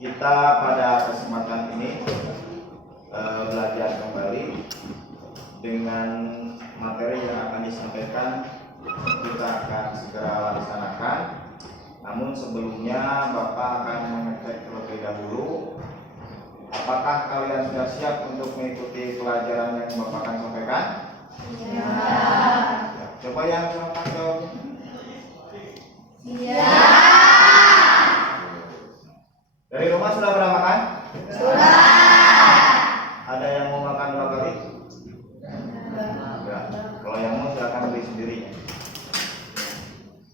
Kita pada kesempatan ini belajar kembali dengan materi yang akan disampaikan. Kita akan segera laksanakan. Namun sebelumnya Bapak akan mengecek terlebih dahulu apakah kalian sudah siap untuk mengikuti pelajaran yang Bapak akan sampaikan? Ya. Coba yang sama jawab. Ya. Dari rumah sudah pernah makan? Sudah. Ada yang mau makan 2 kali? Enggak. Kalau yang mau silakan beli sendiri.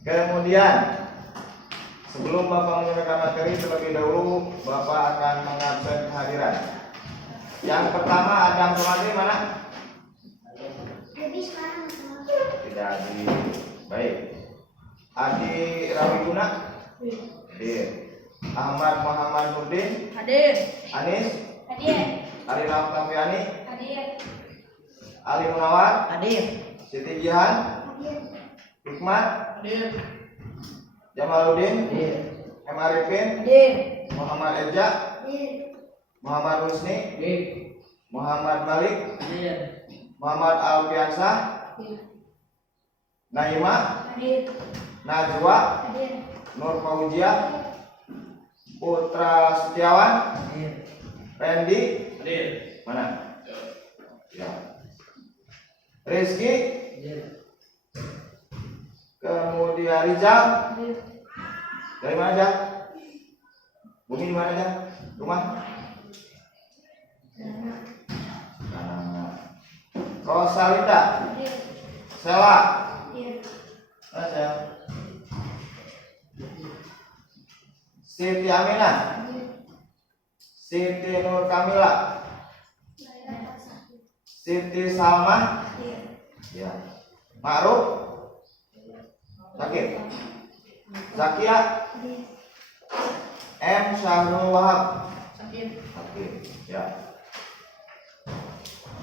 Kemudian sebelum Bapak menyampaikan materi, terlebih dahulu Bapak akan mengabsen kehadiran. Yang pertama Adam Somadi mana? Tidak hadir. Baik. Adi Rawiguna? Hadir. Ahmad Muhammad Nurdin? Hadir. Anis? Hadir. Ari Rahmatafiani? Hadir. Ali Munawar? Hadir. Siti Jihan? Hadir. Hikmat? Hadir. Jamaluddin? Hadir. M. Arifin? Hadir. Muhammad Eja? Hadir. Muhammad Husni? Hadir. Muhammad Malik? Hadir. Muhammad Alfiansah? Naima? Hadir. Najwa? Hadir. Nur Fauziah? Putra Setiawan? Hadir. Randy? Hadir. Mana? Ya. Rizky? Hadir. Kemudian Rizal? Hadir. Dari mana aja? Bumi di mana aja? Rumah? Nah. Rosalita? Hadir. Sela? Hadir. Mana Sel? Siti Aminah? Siti Nur Kamila? Siti Salma? Ya. Ma'ruf? Sakit? Zakia? M. Syahrul Wahab? Sakit. Sakit. Ya.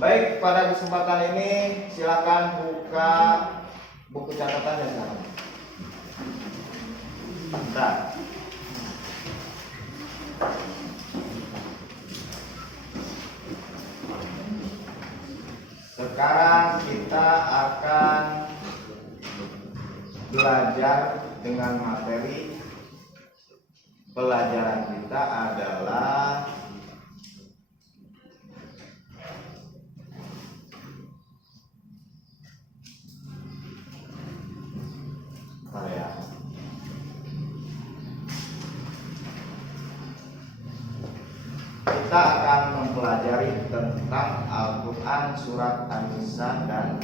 Baik, pada kesempatan ini silakan buka buku catatannya sekarang. Nah. Sekarang kita akan belajar dengan materi pelajaran kita adalah apa ya? Kita akan mempelajari tentang Al-Quran surat An-Nisa dan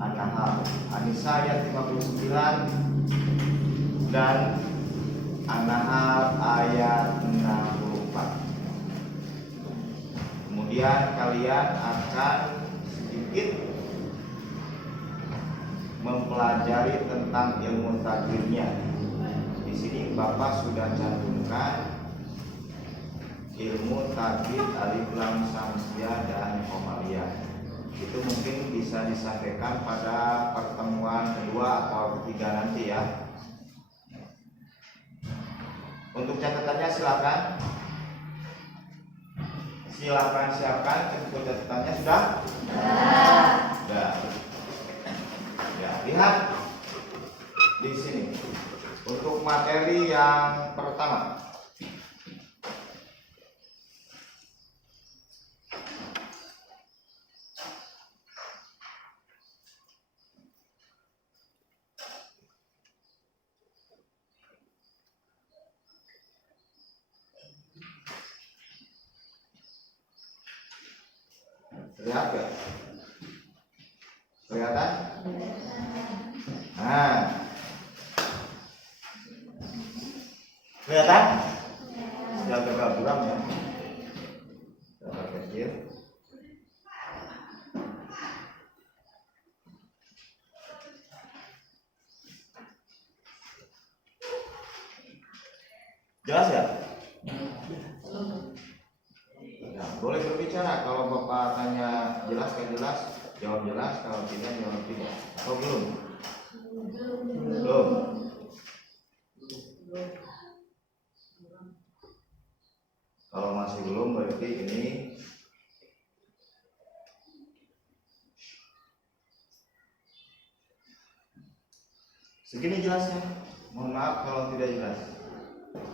An-Nahl. An-Nisa ayat 59 dan An-Nahl ayat 64. Kemudian kalian akan sedikit mempelajari tentang ilmu takdirnya. Di sini Bapak sudah cantumkan ilmu takdir alif lam samsiah dan komaliyah. Itu mungkin bisa disampaikan pada pertemuan kedua atau ketiga nanti ya. Untuk catatannya silakan siapkan. Untuk catatannya sudah? Sudah. Ya, lihat di sini. Untuk materi yang pertama. Lihat ya? Kelihatan? Nah, kelihatan? Sudah agak buram ya? Agak kecil. Jelas ya? Nah, boleh berbicara. Kalau Bapak tanya jelas kan jelas, jawab jelas. Kalau tidak jawab tidak. Atau belum? Belum. ini segini jelasnya. Mohon maaf kalau tidak jelas.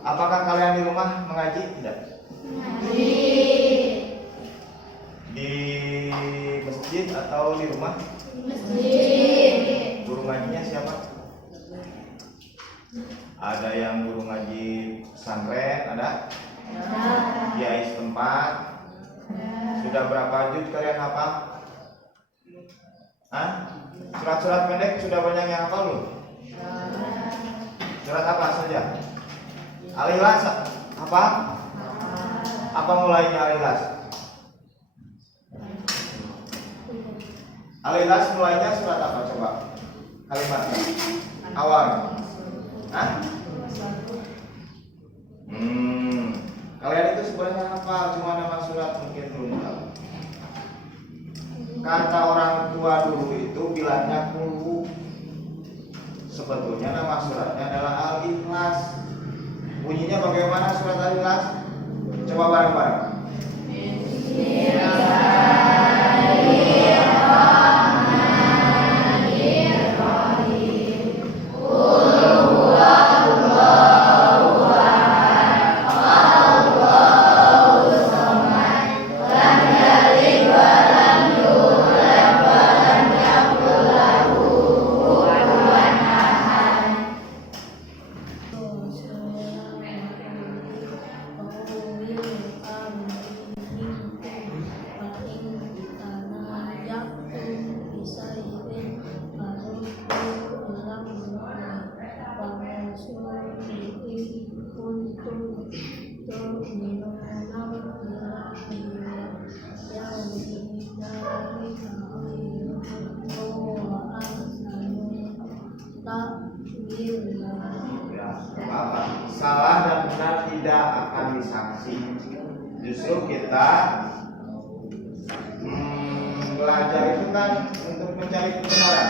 Apakah kalian di rumah mengaji? Tidak. Di masjid atau di rumah? Masjid. Guru ngajinya siapa? Ada yang guru ngaji pesantren, ada? Kiai setempat. Sudah berapa juz kalian hafal? Hah? Surat-surat pendek sudah banyak yang hafal belum? Surat apa saja? Al-Ikhlas apa? Apa mulainya Al-Ikhlas? Al-Ikhlas mulainya surat apa coba? Kalimatnya awal. Hah? Kalian itu sebenarnya hafal, cuma nama surat mungkin belum tahu. Kata orang tua dulu itu bilangnya kulu. Sebetulnya nama suratnya adalah Al-Ikhlas. Bunyinya bagaimana surat Al-Ikhlas? Coba bareng-bareng. Salah dan benar tidak akan disanksi. Justru kita belajar itu kan untuk mencari kebenaran.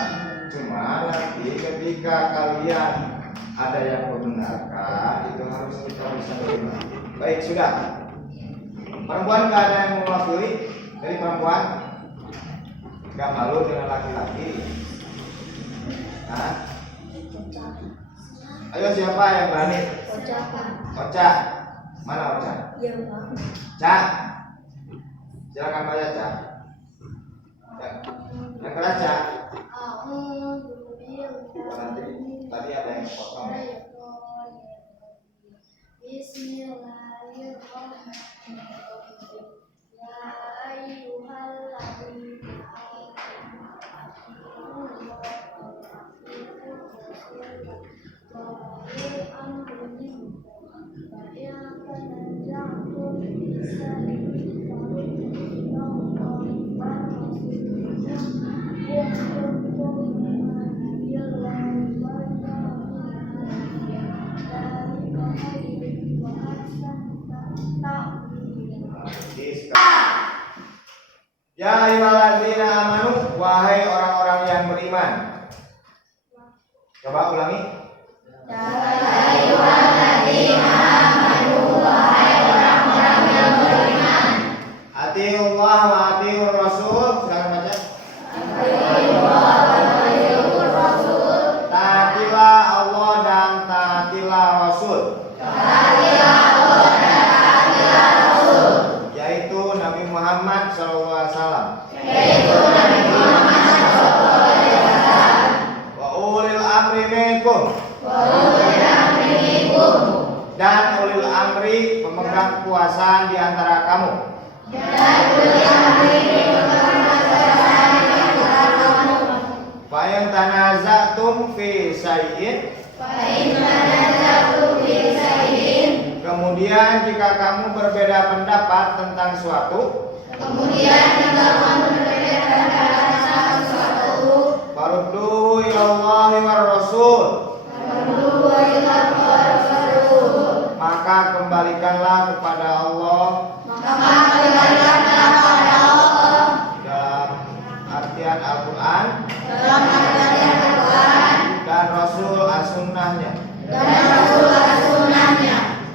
Cuma nanti ketika kalian ada yang membenarkan, itu harus kita bisa terima. Baik, sudah. Perempuan nggak ada yang mewakili dari perempuan? Nggak malu dengan laki-laki? Hah? Ayo siapa yang berani? Oca. Mana Oca? Cak. Silakan baca Cak. Yang keras Cak. Tadi ada yang potong. Bismillahirrahmanirrahim. Ya ayyuhalladzina Ya ayyuhalladzina amanu, wahai orang-orang yang beriman. Coba ulangi. Ya ayyuhalladzina amanu, wahai orang-orang yang beriman. Atiullah wa atiur rasul. Silakan baca. Atiullah wa atiur rasul. Taatilah Allah dan taatilah Rasul. Taatilah Allah dan taatilah Rasul. Yaitu Nabi Muhammad SAW. Yaitu Nabi Muhammad SAW. Wa ulil amri minkum. Wa ulil amri minkum. Dan ulil amri pemegang kekuasaan di antara kamu. Dan ulil amri pemegang kekuasaan di antara kamu. Fa in tanazatum fi syai'in. Fa in tanazatum fi syai'in. Kemudian jika kamu berbeda pendapat tentang suatu. Farudduhu ilallahi war rasul. Maka kembalikanlah kepada Allah. Dalam artian Al-Quran. Dan Rasul as-sunnahnya.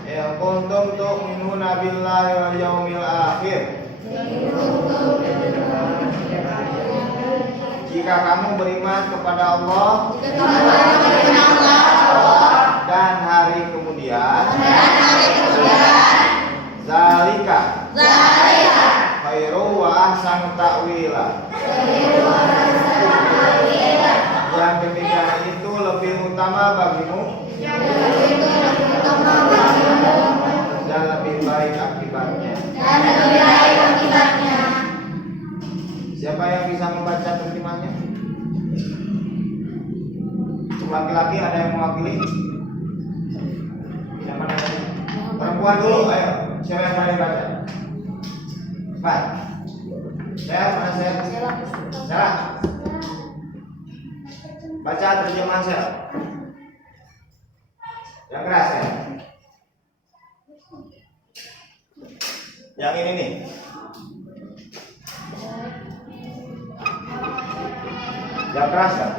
Ya kuntum tu'minuna billahi wal yaumil akhir. Jika kamu beriman kepada Allah dan hari kemudian, zalika khairu wa ahsanu ta'wila. Yang demikian itu lebih utama bagimu dan lebih baik akibatnya. Siapa yang bisa membaca terjemahnya? Laki-laki ada yang mewakili? Yang mana tadi? Perempuan dulu, ayo. Siapa yang berani baca? Pak. Saya mana saya? Sarah. Baca terjemahan saya. Yang keras ya. Yang ini nih. Yang keras ya.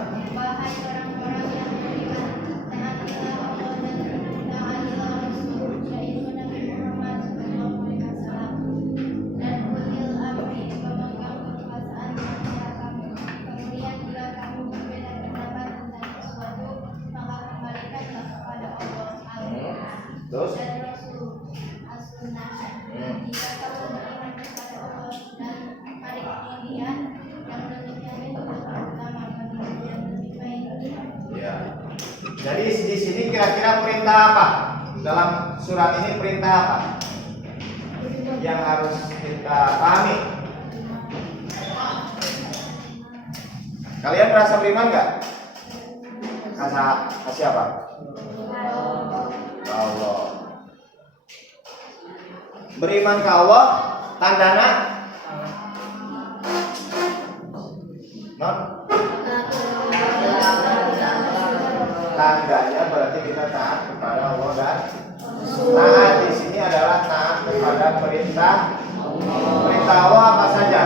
Terus? Ya. Jadi di sini kira-kira perintah apa? Dalam surat ini perintah apa? Yang harus kita pahami. Kalian merasa beriman nggak? Kasih apa? Allah. Beriman ke Allah tandana non? Tandanya berarti kita taat kepada Allah dan taat di sini adalah taat kepada perintah Allah apa saja?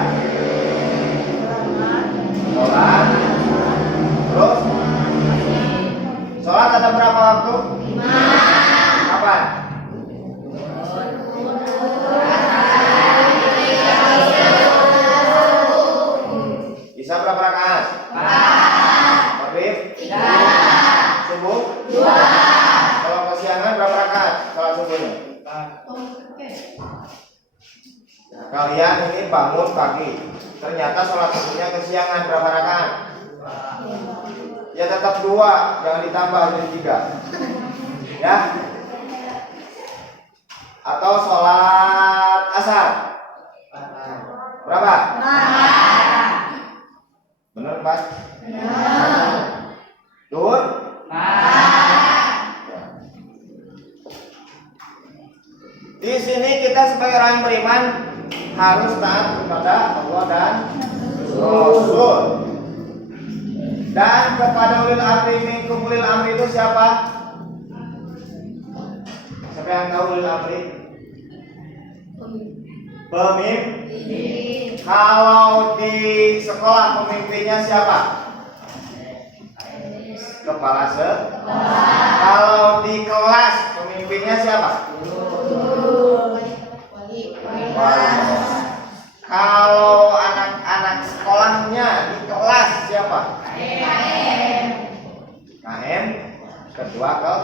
Sholat. Terus sholat ada berapa waktu? Kapan? Isya berapa rakaat? 4. Maghrib? 3. Subuh? 2. Kalau kesiangan berapa rakaat sholat subuhnya? 4. Kalian ini bangun pagi, ternyata sholat subuhnya kesiangan berapa rakaat? Ya tetap 2, jangan ditambah jadi 3. Ya. Atau sholat asar berapa? 4. Benar 4? Benar. Duhur? 4. Di sini kita sebagai orang beriman harus taat kepada Allah dan Rasul. Dan kepada ulil amri minkum. Ulil amri itu siapa? Siapa yang tahu ulil amri? Pemimpin. Kalau di sekolah pemimpinnya siapa? Kepala sekolah. Kalau di kelas pemimpinnya siapa? Kalau anak-anak sekolahnya di kelas siapa? KM. Kedua ke.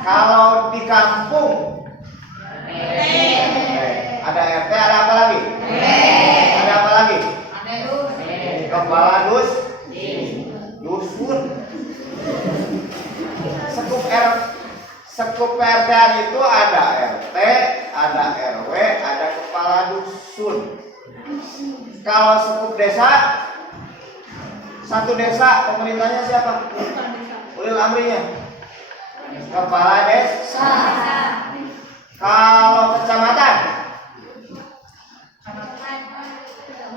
Kalau di kampung ada RT, ada apa lagi? Ada apa lagi? Kepala dusun. Sekup RT itu ada RT, ada RW, ada kepala dusun. Kalau sekup desa, satu desa pemerintahnya siapa? Ulil amrinya. Kepala desa. Kalau kecamatan,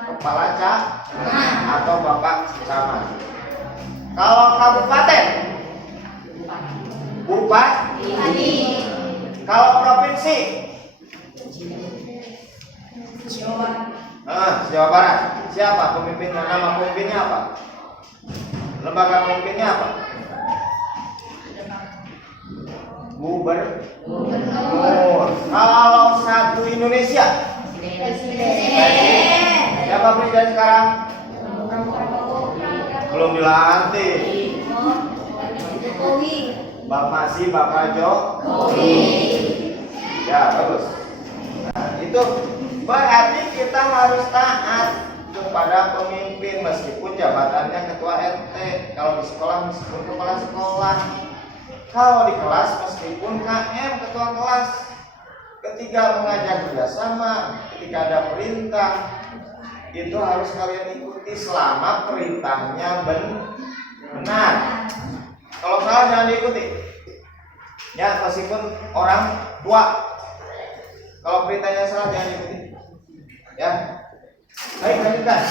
kepala camat atau bapak camat. Kalau kabupaten, bupati. Kalau provinsi, Jawa Barat. Siapa pemimpinnya? Nama pemimpinnya apa? Lembaga pemimpinnya apa? Gubernur. Kalau satu Indonesia, Siapa presiden sekarang? Belum dilantik. Jokowi. Bapak Jokowi. Ya, bagus. Nah, itu berarti kita harus taat kepada pemimpin meskipun jabatannya ketua RT. Kalau di sekolah meskipun kepala sekolah. Kalau di kelas meskipun KM ketua kelas. Ketika mengajak kerjasama, ketika ada perintah, itu harus kalian ikuti selama perintahnya benar. Kalau salah jangan diikuti. Ya, meskipun orang tua, kalau perintahnya salah jangan diikuti. Ya, baik, lanjutkan.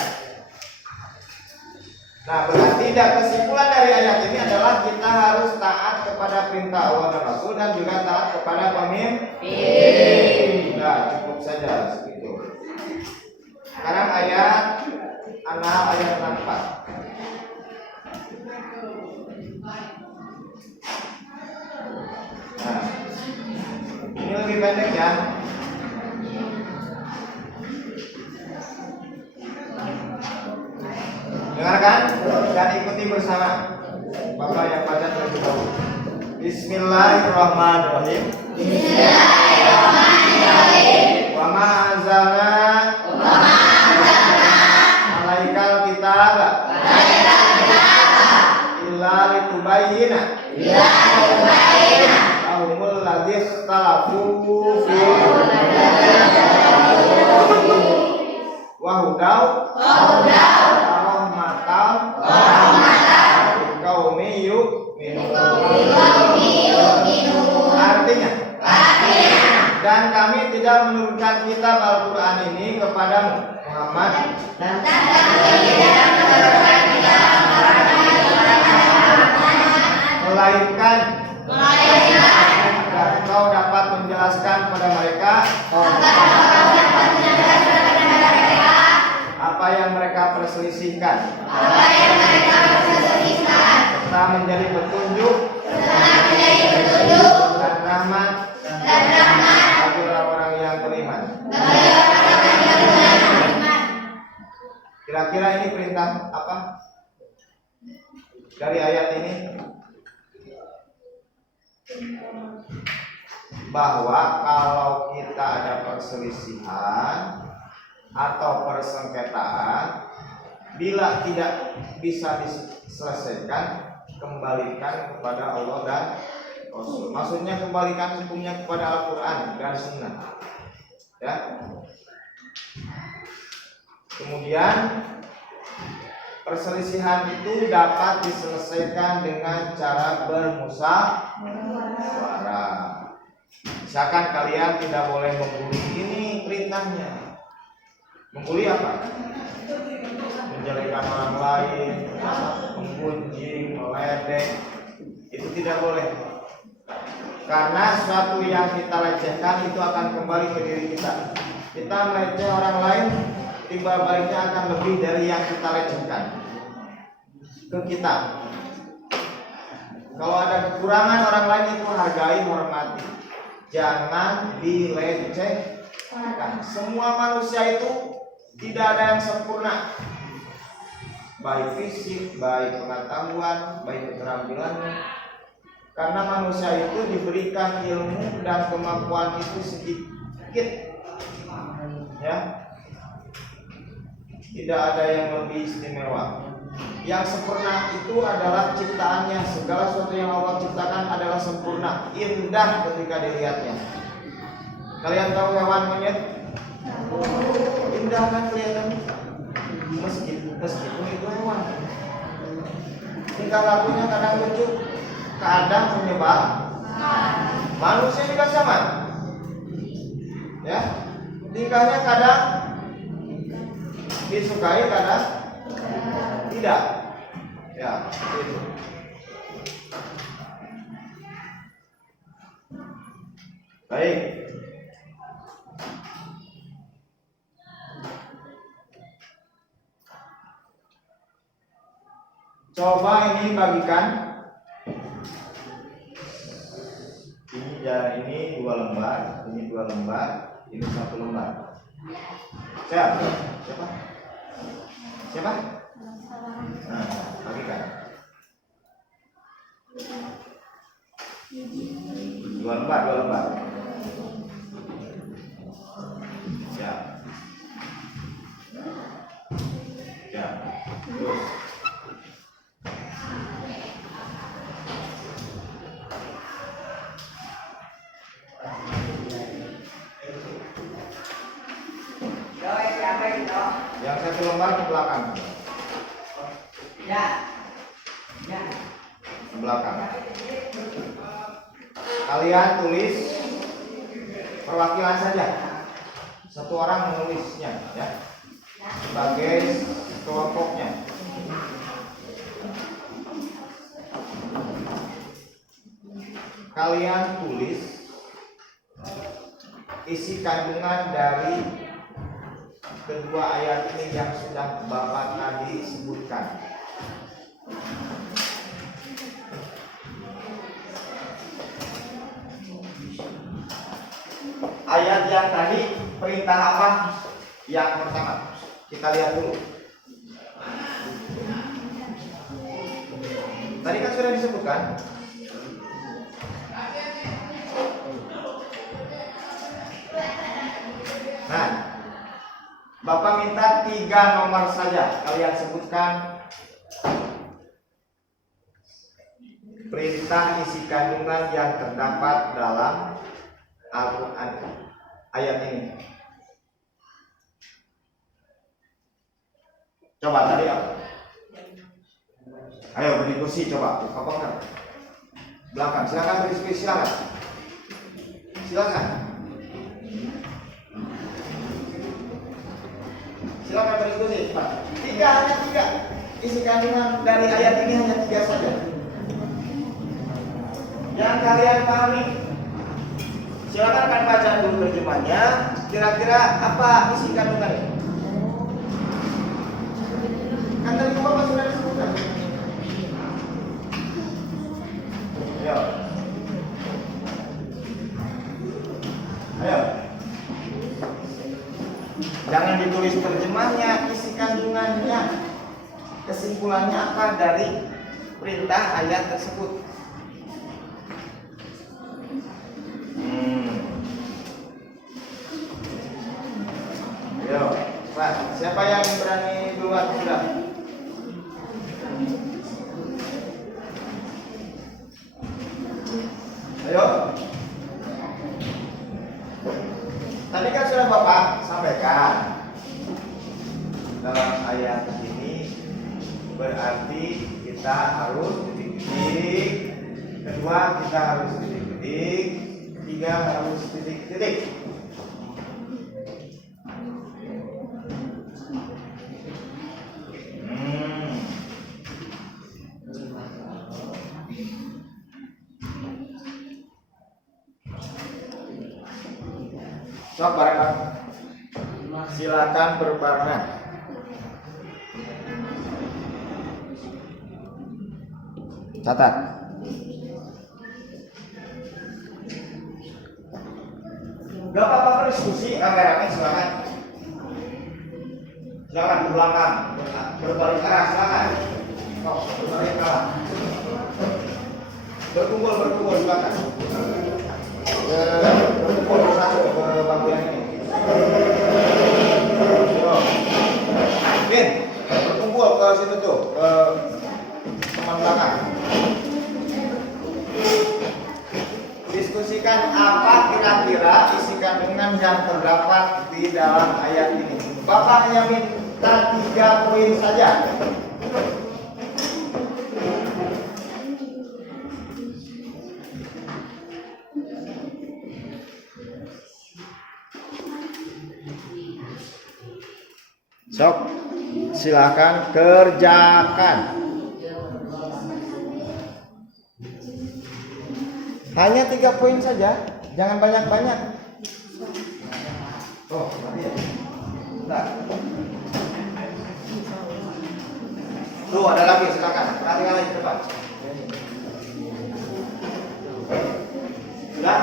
Nah, berarti kesimpulan dari ayat ini adalah kita harus taat kepada perintah Allah dan Rasul dan juga taat kepada pemimpin. Nah, cukup saja segitu. Sekarang ayat 6 ayat 4. Nah, ini lebih pendek ya. Dengarkan dan ikuti bersama. Bapak yang baca terlebih dahulu. Bismillahirrahmanirrahim. Bismillahirrahmanirrahim. Wa ma anzalna alaikal kitab illa litubayyina lahumul ladzi ikhtalafu fihi wa hudaw Artinya, dan kami tidak menurunkan kitab Al-Quran ini kepadamu Muhammad, melainkan agar kau dapat menjelaskan kepada mereka apa yang mereka perselisihkan, serta menjadi petunjuk dan rahmat bagi orang-orang yang beriman. Kira-kira ini perintah apa dari ayat ini? Bahwa kalau kita ada perselisihan atau persengketaan, bila tidak bisa diselesaikan, kembalikan kepada Allah dan Rasul. Maksudnya kembalikan hukumnya kepada Al-Quran dan Sunnah. Ya. Kemudian perselisihan itu dapat diselesaikan dengan cara bermusyawarah. Misalkan kalian tidak boleh membuli, ini perintahnya. Membuli apa? Menjelekan orang lain, menggunjing, meledek, itu tidak boleh. Karena sesuatu yang kita lecehkan itu akan kembali ke diri kita. Kita meleceh orang lain, timbal baliknya akan lebih dari yang kita lecehkan ke kita. Kalau ada kekurangan orang lain itu hargai, hormati. Jangan dilecehkan. Semua manusia itu tidak ada yang sempurna, baik fisik, baik pengetahuan, baik keterampilannya. Karena manusia itu diberikan ilmu dan kemampuan itu sedikit, ya. Tidak ada yang lebih istimewa. Yang sempurna itu adalah ciptaannya. Segala sesuatu yang Allah ciptakan adalah sempurna, indah ketika dilihatnya. Kalian tahu hewan monyet? Indah kan kelihatannya, meskipun itu hewan. Tingkah lakunya kadang lucu, kadang menyebalkan. Manusia juga sama, ya. Tingkahnya kadang disukai, kadang tidak, ya. Itu. Baik. Coba ini bagikan. Ini 2 lembar, ini 2 lembar, ini 1 lembar. Siapa? Siapa? Nah, bagikan. 2 lembar. Siap. Siap. Terus. Yang 1 lembar ke belakang. Ke belakang. Kalian tulis perwakilan saja. 1 orang menulisnya, ya, sebagai kelompoknya. Kalian tulis isi kandungan dari kedua ayat ini yang sudah Bapak tadi sebutkan. Ayat yang tadi perintah apa? Yang pertama, kita lihat dulu. Tadi kan sudah disebutkan. Nah, Bapak minta 3 nomor saja. Kalian sebutkan perintah isi kandungan yang terdapat dalam Al-Quran ayat ini. Coba tadi apa? Ayo berdiskusi, coba. Apa enggak? Belakang, silakan berdiskusi, silakan. Silakan. Silakan berdiskusi, cepat. 3, hanya 3. Isi kandungan dari ayat ini hanya 3 saja. Yang kalian pahami. Silakan kan baca dulu terjemahnya. Kira-kira apa isi kandungannya? Kan tadi Bapak sudah disebutkan. Ayo. Ayo. Jangan ditulis terjemahnya, isi kandungannya. Kesimpulannya apa dari perintah ayat tersebut? Ayo, Pak, siapa yang berani duluan sudah? Ayo. Tadi kan sudah Bapak sampaikan dalam ayat ini berarti kita harus titik-titik, kedua kita harus titik-titik, ketiga harus titik-titik. Sok bareng, silakan berbarengan. Catat. Gak apa-apa diskusi, rame-rame silakan. Silakan di belakang, berbalik arah silakan. Oh, berbalik arah. Berkumpul silakan. Berkumpul satu ke bagian ini. Bin, berkumpul ke situ tuh, ke teman belakang. Diskusikan apa kira-kira isi kandungan yang terdapat di dalam ayat ini. Bapak hanya minta 3 poin saja. Sok, silakan kerjakan. Hanya 3 poin saja, jangan banyak-banyak. Oh, mati ya. Bentar. Tuh, ada lagi, silakan. Perhatikan lagi depan. Sudah?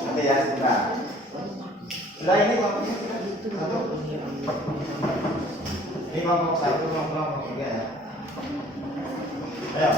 Nanti ya, sudah. Sudah ini kelompoknya. Satu. Ini kelompok 1, kelompok 3 ya. Ayo.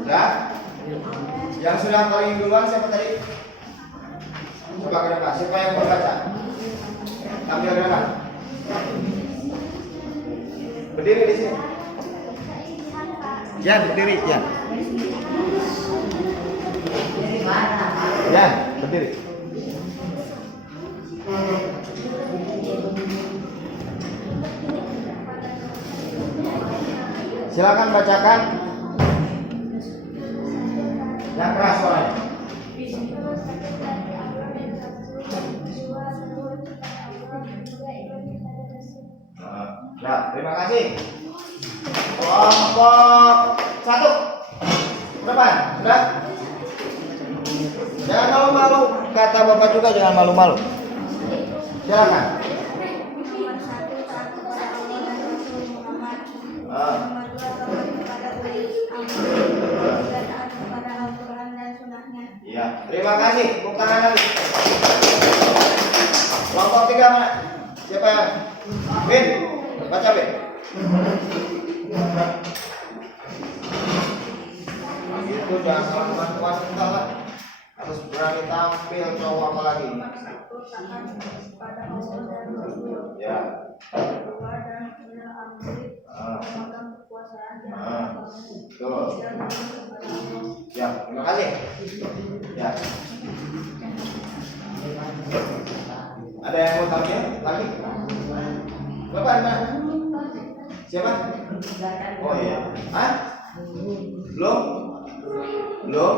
Sudah? Yang sudah paling duluan siapa tadi? Coba ke depan. Siapa yang membaca? Ambil ke depan. Berdiri di sini. Jan, berdiri, Jan. Jan, berdiri. Silakan bacakan. Yang keras suaranya. Nah, terima kasih. Kelompok 1 depan, sudah? Jangan malu-malu, kata Bapak juga jangan malu-malu. Silakan. Ya, terima kasih. Tepuk tangan lagi. Kelompok 3 mana? Siapa yang? Bin, baca Bin. Itu jangan salah bantuan sebentar lah. Harus berani tampil cowok apa lagi? Ya. Tuh. Ya, terima kasih. Ya. Ada yang mau tampil lagi? Bapak mana? Siapa? Oh iya. Hah? Belum? Belum?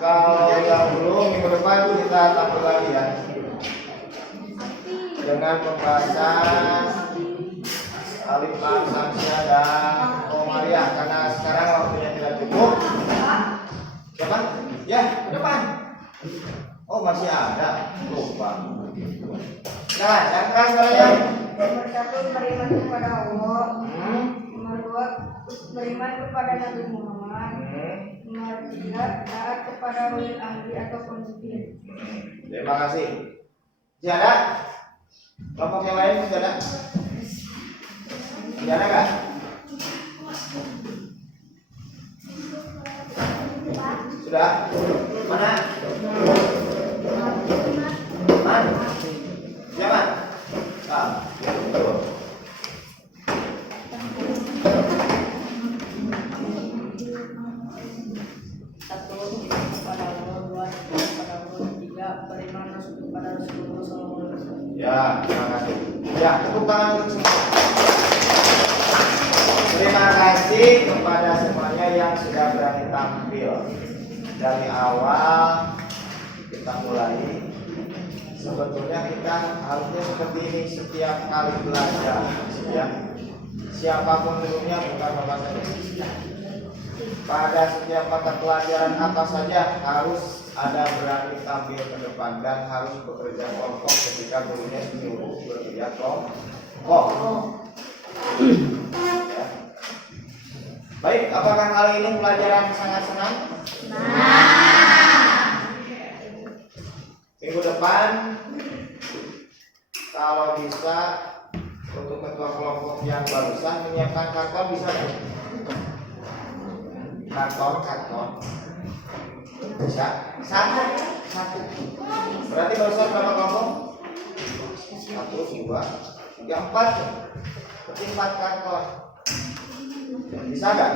Kalau yang belum, minggu depan kita tampil lagi ya. Dengan pembahasan alif lam samsia dan komariah, karena sekarang waktunya tidak cukup. Siapa? Ya, ke depan. Oh, masih ada. Lupa. Nah, yang keras suaranya. Nomor 1 beriman kepada Allah. Nomor 2 beriman kepada Nabi Muhammad. Nomor 3 taat kepada ulil amri atau pemimpin. Terima kasih. Masih ada? Kelompok yang lain masih ada? Masih ada nggak? Sudah? Mana? Mana? Siapa? Ah, betul. Ya, terima kasih. Ya, tepuk tangan untuk semua. Terima kasih kepada semuanya yang sudah berani tampil. Dari awal kita mulai. Sebetulnya kita harusnya seperti ini setiap kali belajar, ya. Siapapun gurunya bukan bapak saja. Pada setiap mata pelajaran apa saja harus ada berani tampil ke depan dan harus bekerja kelompok ketika gurunya menyuruh bekerja kelompok. Ya. Baik, apakah kali ini pelajaran sangat senang? Minggu depan kalau bisa untuk ketua kelompok yang barusan menyiapkan karton bisa nggak? Karton bisa satu. Berarti barusan berapa kelompok? 1, 2, 3, 4. Berarti 4 karton. Bisa nggak?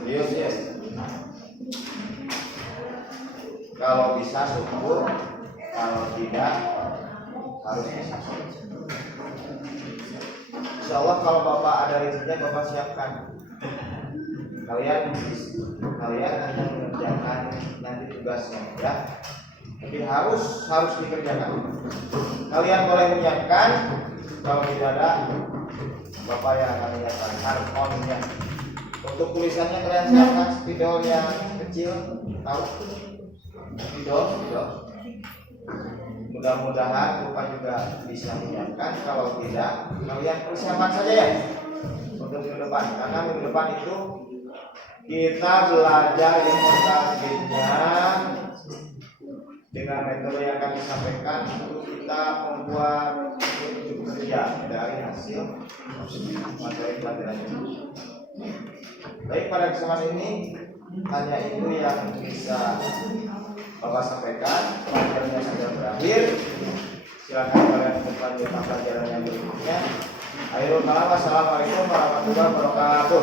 Serius ya? bisa syukur, kalau tidak harus bisa. Insya Allah kalau Bapak ada rezekinya Bapak siapkan. Kalian hanya mengerjakan nanti tugasnya ya. Tapi harus dikerjakan. Kalian boleh menyiapkan, kalau tidak ada Bapak yang akan menyiapkan hard on-nya. Untuk tulisannya kalian siapkan spidol yang kecil, tahu? Spidol. Mudah-mudahan Bapak juga bisa menyiapkan. Kalau tidak, kalian persiapan saja ya untuk minggu depan. Karena minggu depan itu kita belajar ilmu tajwidnya dengan metode yang kami sampaikan untuk kita membuat kerja dari hasil materi pelajaran ini. Baik, pada kesempatan ini hanya itu yang bisa Bapak sampaikan. Pelajarannya sudah berakhir. Silakan kalian lanjut pelajaran yang berikutnya. Akhirul kalam, wassalamualaikum warahmatullahi wabarakatuh.